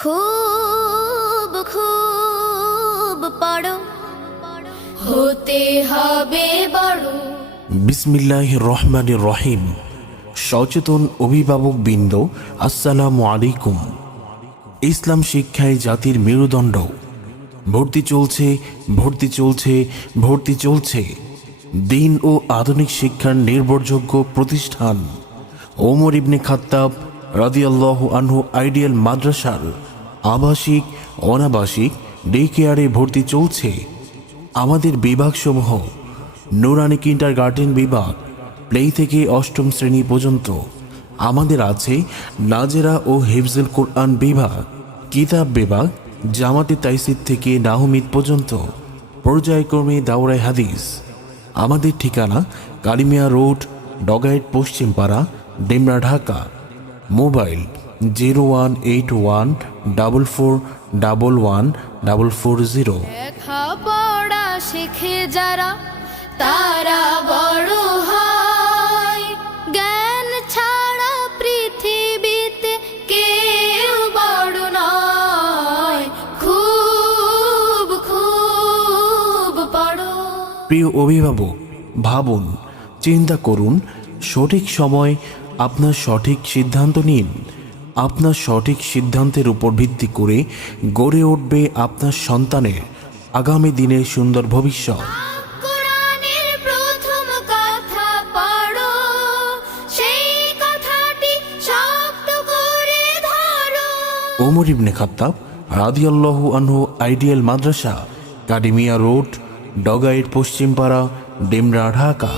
খুব খুব পড়ো, হতে হবে বড়। বিসমিল্লাহির রহমানির রহিম। সচেতন অভিভাবক বৃন্দ, আসসালামু আলাইকুম। ইসলাম শিক্ষায় জাতির মেরুদণ্ড। ভর্তি চলছে, ভর্তি চলছে, ভর্তি চলছে। দিন ও আধুনিক শিক্ষার নির্ভরযোগ্য প্রতিষ্ঠান ওমর ইবনে খাত্তাব রাদিয়াল্লাহু আনহু আইডিয়াল মাদ্রাসার আবাসিক অনাবাসিক ডে কেয়ারে ভর্তি চলছে। আমাদের বিভাগসমূহ: নুরানি কিন্ডারগার্টেন বিভাগ, প্লে থেকে অষ্টম শ্রেণী পর্যন্ত। আমাদের আছে নাজেরা ও হিফজুল কোরআন বিভাগ, কিতাব বিভাগ জামাতে তাইসির থেকে নাহমিদ পর্যন্ত, পর্যায়ক্রমে দাওরায়ে হাদিস। আমাদের ঠিকানা কালিমিয়া রোড, ডগাইট পশ্চিমপাড়া, ডেমরা, ঢাকা। মোবাইল 01814411440। লেখাপড়া শিখে যারা তারা বড় হয়, জ্ঞান ছাড়া পৃথিবীতে কেউ বড় নয়। খুব খুব পড়ো। প্রিয় অভিভাবক, ভাবুন, চিন্তা করুন, সঠিক সময় আপনার সঠিক সিদ্ধান্ত নিন। আপনার সঠিক সিদ্ধান্তের উপর ভিত্তি করে গড়ে উঠবে আপনার সন্তানের আগামী দিনের সুন্দর ভবিষ্যৎ। কোরআনের প্রথম কথা পড়ো, সেই কথাটি শক্ত করে ধরো। ওমর ইবনে খাত্তাব রাদিয়াল্লাহু আনহু আইডিয়াল মাদ্রাসা, কালিমিয়া রোড, ডগাইট পশ্চিমপাড়া, ডেমরা, ঢাকা।